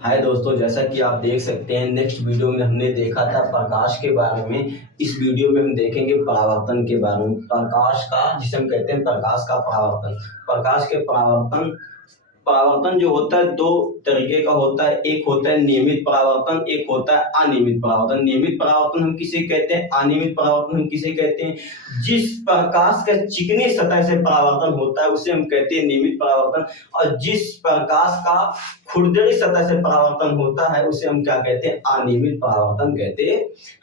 हाय दोस्तों, जैसा कि आप देख सकते हैं नेक्स्ट वीडियो में हमने देखा था प्रकाश के बारे में। इस वीडियो में हम देखेंगे परावर्तन के बारे में। प्रकाश का, जिसे हम कहते हैं प्रकाश का परावर्तन। प्रकाश के परावर्तन परावर्तन जो होता है दो तरीके का होता है। एक होता है नियमित परावर्तन, एक होता है अनियमित परावर्तन। नियमित परावर्तन हम किसे कहते हैं, अनियमित परावर्तन हम किसे कहते हैं। जिस प्रकाश का चिकनी सतह से परावर्तन होता है उसे हम कहते हैं नियमित परावर्तन, और जिस प्रकाश का खुरदरी सतह से परावर्तन होता है उसे हम क्या कहते हैं, अनियमित परावर्तन कहते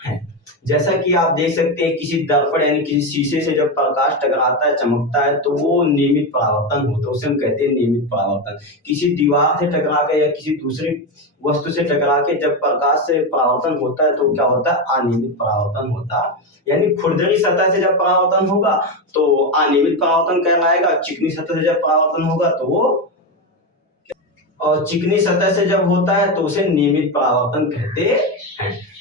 हैं। जैसा कि आप देख सकते हैं किसी दर्पण यानी किसी शीशे से जब प्रकाश टकराता है, चमकता है, तो वो नियमित परावर्तन होता है, उसे हम कहते हैं नियमित परावर्तन। किसी दीवार से टकरा के या किसी दूसरी वस्तु से टकरा के जब प्रकाश से परावर्तन होता है तो क्या होता है, अनियमित परावर्तन होता है। यानी खुरदरी सतह से जब परावर्तन होगा तो अनियमित परावर्तन कहलाएगा, चिकनी सतह से जब परावर्तन होगा तो वो, और चिकनी सतह से जब होता है तो उसे नियमित परावर्तन कहते हैं।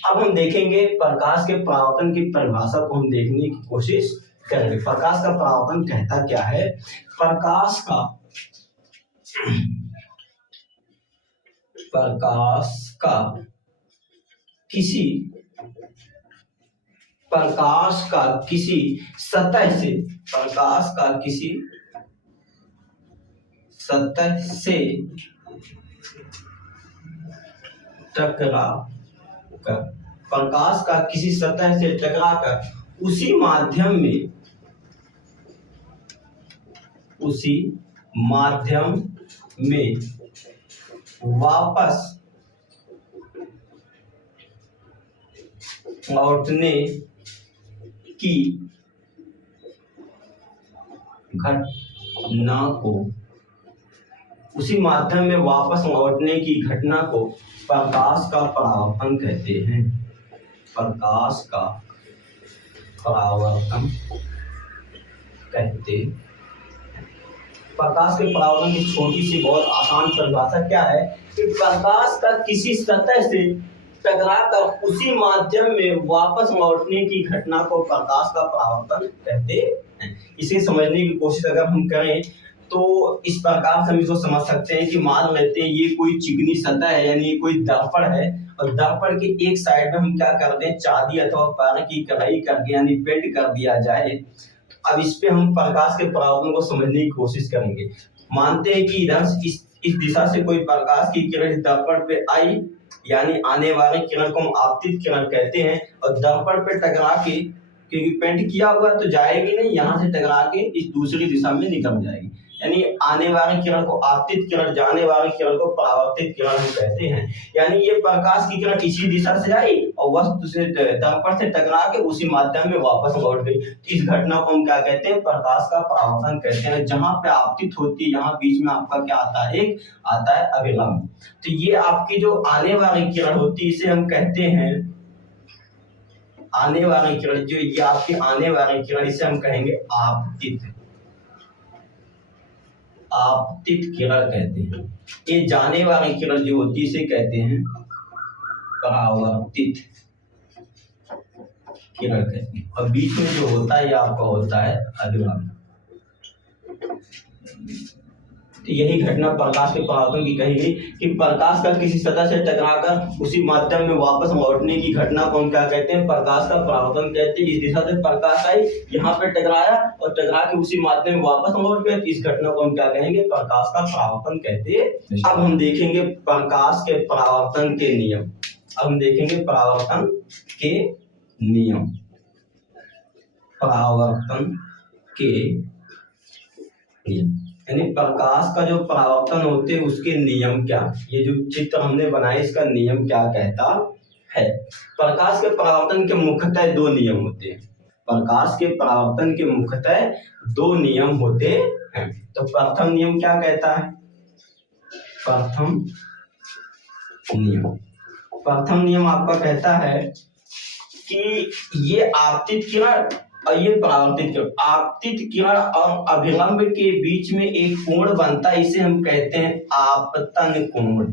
अब हम देखेंगे प्रकाश के परावर्तन की परिभाषा को हम देखने की कोशिश करेंगे। प्रकाश का परावर्तन कहता क्या है। प्रकाश का किसी सतह से टकराकर उसी माध्यम में वापस लौटने की घटना को प्रकाश का परावर्तन कहते हैं। प्रकाश का परावर्तन कहते। प्रकाश के परावर्तन की छोटी सी बहुत आसान परिभाषा क्या है कि प्रकाश का किसी सतह से टकराकर उसी माध्यम में वापस लौटने की घटना को प्रकाश का परावर्तन कहते हैं। इसे समझने की कोशिश अगर हम करें तो इस प्रकार से हम इसको समझ सकते हैं कि मान लेते हैं ये कोई चिकनी सतह है, यानी कोई दर्पण है, और दर्पण के एक साइड में हम क्या कर दें, चांदी अथवा पैर की कढ़ाई करके यानी पेंट कर दिया जाए। अब इस पे हम प्रकाश के परावर्तन को समझने की कोशिश करेंगे। मानते हैं कि इधर इस दिशा से कोई प्रकाश की किरण दर्पण पे आई, यानी आने वाली किरण को हम आपतित किरण कहते हैं, और दर्पण पे टकरा के, क्योंकि पेंट किया हुआ तो जाएगी नहीं, यहाँ से टकरा के इस दूसरी दिशा में निकल जाएगी। यानी आने वाली किरण को आपतित किरण, जाने वाली किरण को परावर्तित किरण हम कहते हैं। यानी ये प्रकाश की किरण इसी दिशा से आई और वस्तु से दर्पण से टकरा के उसी माध्यम में वापस लौट गई। इस घटना को हम क्या कहते हैं, प्रकाश का परावर्तन कहते हैं। जहां पे आपतित होती है यहाँ बीच में आपका क्या आता है, एक आता है अभिलंब। तो ये आपकी जो आने वाली किरण होती है इसे हम कहते हैं आने वाली किरण। जो ये आपकी आने वाली किरण इसे हम कहेंगे आपतित किरण कहते हैं। ये जाने वाली किरण जो होती है इसे कहते हैं परावर्तित किरण कहते हैं, और बीच में जो होता है ये आपका होता है अभिलंब। तो यही घटना प्रकाश के परावर्तन की कही गई कि प्रकाश का किसी सतह से टकराकर उसी माध्यम में वापस लौटने की घटना को हम क्या कहते हैं, प्रकाश का परावर्तन कहते हैं। इस दिशा से प्रकाश आई, यहाँ पे टकराया और टकरा के उसी माध्यम में वापस लौट गया, इस घटना को हम क्या कहेंगे, प्रकाश का परावर्तन कहते हैं। अब हम देखेंगे प्रकाश के परावर्तन के नियम। परावर्तन के नियम। यानी प्रकाश का जो परावर्तन होते हैं उसके नियम क्या, ये जो चित्र हमने बनाया इसका नियम क्या कहता है। प्रकाश के परावर्तन के मुख्यतः दो नियम होते हैं। प्रकाश के परावर्तन के मुख्यतः दो नियम होते हैं। तो प्रथम नियम क्या कहता है, प्रथम नियम आपका कहता है कि ये आपतित किरण और ये परावर्तित किरण, आपतित किरण और अभिलंब के बीच में एक कोण बनता है, इसे हम कहते हैं आपतन कोण।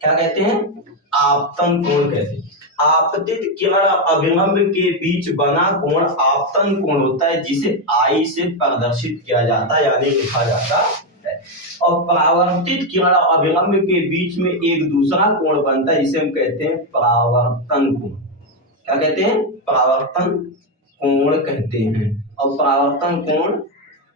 क्या कहते हैं, आपतन कोण कहते हैं। आपतित किरण और अभिलंब के बीच बना कोण आपतन कोण होता है, जिसे आई से प्रदर्शित किया जाता है यानी लिखा जाता है। और परावर्तित किरण और अभिलंब के बीच में एक दूसरा कोण बनता है जिसे हम कहते हैं परावर्तन कोण। क्या कहते हैं? परावर्तन कोण कहते हैं। और परावर्तन कोण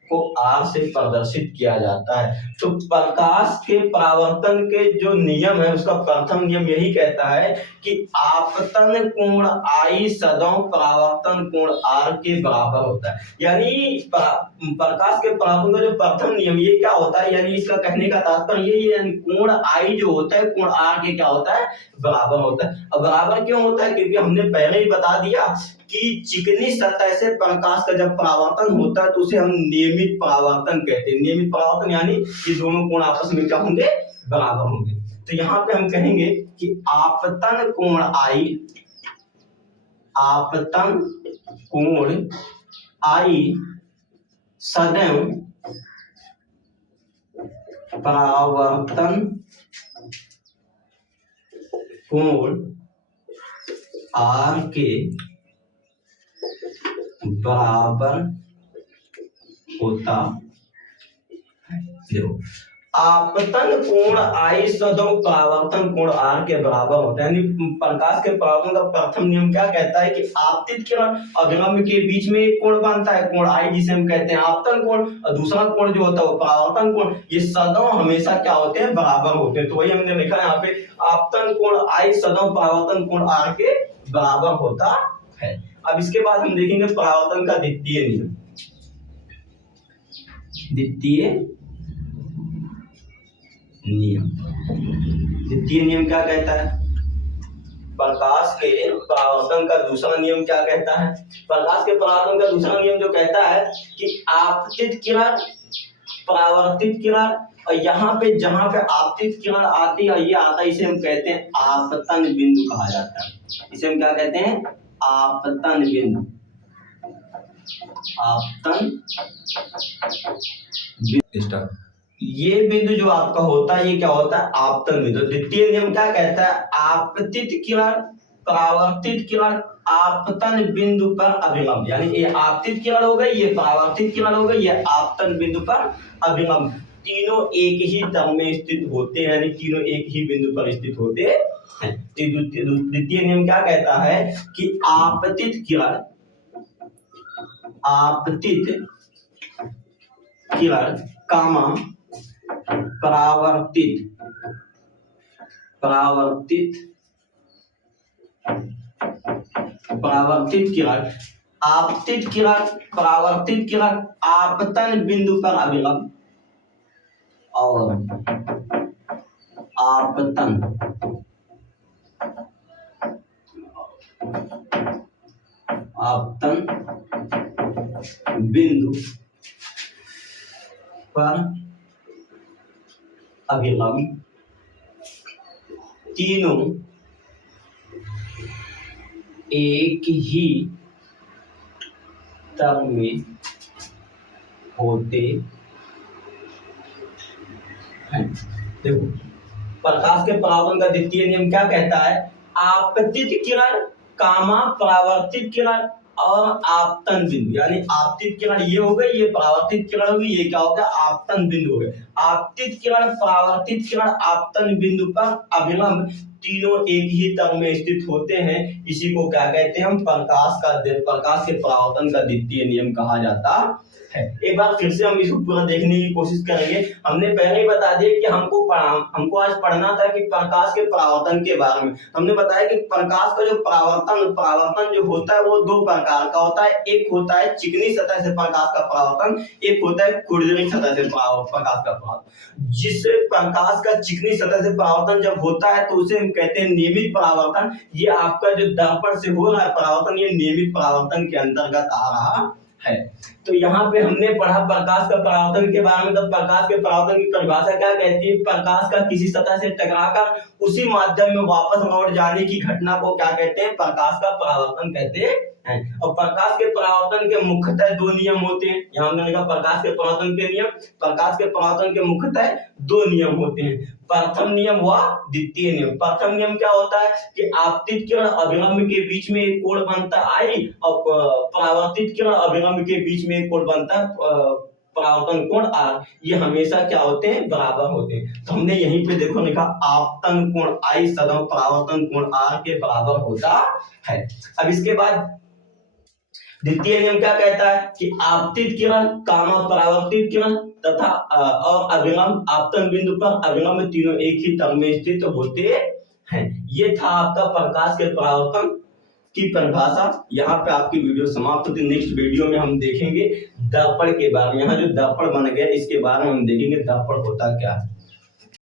को R से प्रदर्शित किया जाता है। तो प्रकाश के परावर्तन के जो नियम है उसका प्रथम नियम यही कहता है कि आपतन कोण I सदैव परावर्तन कोण R के बराबर होता है। यानी प्रकाश के परावर्तन का जो प्रथम नियम ये क्या होता है, यानी इसका कहने का तात्पर्य यही है, यानी कोण I जो होता है कोण R के क्या होता है? बराबर होता है। और बराबर क्यों होता है? क्योंकि हमने पहले ही बता दिया कि चिकनी सतह से प्रकाश का जब परावर्तन होता है तो उसे हम नियमित परावर्तन कहते हैं। नियमित परावर्तन यानी ये दोनों कोण आपस में क्या होंगे? बराबर होंगे। तो यहाँ पे हम कहेंगे कि आपतन कोण I, आपतन कोण I सदैव परावर्तन कोण R के बराबर होता है। देखो, आपतन कोण I सदैव परावर्तन कोण R के बराबर होता है। यानी प्रकाश के परावर्तन का प्रथम नियम क्या कहता है कि आपतित किरण और अभिलंब के बीच में एक कोण बनता है कोण I जिसे हम कहते हैं आपतन कोण, और दूसरा कोण जो होता है वो परावर्तन कोण। ये सदैव हमेशा क्या होते हैं? बराबर होते हैं। तो वही हमने लिखा है यहाँ पे, आपतन कोण I सदैव परावर्तन कोण R के बराबर होता है। अब इसके बाद हम देखेंगे परावर्तन का द्वितीय नियम। द्वितीय नियम, द्वितीय नियम क्या कहता है? प्रकाश के परावर्तन का दूसरा नियम क्या कहता है? प्रकाश के परावर्तन का दूसरा नियम जो कहता है कि आपतित किरण, परावर्तित किरण, और यहाँ पे जहां पे आपतित किरण आती है ये आता है, इसे हम कहते हैं आपतन बिंदु कहा जाता है। इसे हम क्या कहते हैं? आपतन बिंदु। आपतन बिंदु, ये बिंदु जो आपका होता है ये क्या होता है? आपतन बिंदु। द्वितीय नियम क्या कहता है? आपतित किरण, परावर्तित किरण, आपतन बिंदु पर अभिलंब। यानी ये आपतित किरण हो गई, ये परावर्तित किरण हो गई, ये आपतन बिंदु पर अभिलंब। तीनों एक ही तल में स्थित होते हैं, यानी तीनों एक ही बिंदु पर स्थित होते हैं। द्वितीय नियम क्या कहता है कि आपतित किरण, आपतित किरण कामा परावर्तित, परावर्तित, परावर्तित किरण, आपतित किरण, परावर्तित किरण आपतन बिंदु पर अभिलंब और आपतन आपतन बिंदु पर अभिलंब, तीनों एक ही तल में होते हैं। देखो, प्रकाश के परावर्तन का द्वितीय नियम क्या कहता है? आपतित किरण कामा परावर्तित किरण और आपतन बिंदु। यानी आपतित किरण ये हो गई, ये परावर्तित किरण हो गई, ये क्या हो गया? आपतन बिंदु हो गया। आपतित किरण, परावर्तित किरण आपतन बिंदु पर अभिलंब, तीनों एक ही तल में स्थित होते हैं। इसी को क्या कहते हैं? हम प्रकाश के परावर्तन का द्वितीय नियम कहा जाता है। एक बार फिर से हम इसको पूरा देखने की कोशिश करेंगे। हमने पहले ही बता दिया कि हमको आज पढ़ना था कि प्रकाश के परावर्तन के बारे में। हमने बताया कि प्रकाश का जो परावर्तन जो होता है वो दो प्रकार का होता है। एक होता है चिकनी सतह से प्रकाश का परावर्तन, एक होता है खुरदरी सतह से प्रकाश का परावर्तन। जिस प्रकाश का चिकनी सतह से परावर्तन जब होता है तो उसे हम कहते हैं नियमित परावर्तन। ये आपका जो दर्पण से हो रहा है परावर्तन, ये नियमित परावर्तन के अंतर्गत आ रहा है। तो यहाँ पे हमने पढ़ा प्रकाश का परावर्तन के बारे में। तो प्रकाश के परावर्तन की परिभाषा क्या कहती है? प्रकाश का किसी सतह से टकराकर उसी माध्यम में वापस लौट जाने की घटना को क्या कहते हैं? प्रकाश का परावर्तन कहते हैं। और प्रकाश के परावर्तन के मुख्यतः दो नियम होते हैं। यहाँ हमने लिखा प्रकाश के परावर्तन के नियम। प्रकाश के परावर्तन के मुख्यतः दो नियम होते हैं, प्रथम नियम व द्वितीय नियम। प्रथम नियम क्या होता है कि आपतित किरण अभिलंब के बीच में एक कोण बनता है I, और परावर्तित किरण अभिलंब के बीच में एक कोण बनता है परावर्तन कोण आर, ये हमेशा क्या होते हैं, बराबर होते हैं। तो हमने यहीं पे देखो लिखा आपतन कोण आई सदैव परावर्तन कोण आर के बराबर होता है। अब इसके बाद द्वितीय नियम क्या कहता है कि आपतित किरण, परावर्तित किरण तथा और अभिगम आपतन बिंदु पर अभिगम में तीनों एक ही तल में स्थित होते हैं। ये था आपका प्रकाश के परावर्तन की परिभाषा। यहाँ पे आपकी वीडियो समाप्त होती है। नेक्स्ट वीडियो में हम देखेंगे दर्पण के बारे में। यहाँ जो दर्पण बन गया इसके बारे में हम देखेंगे दर्पण होता क्या है।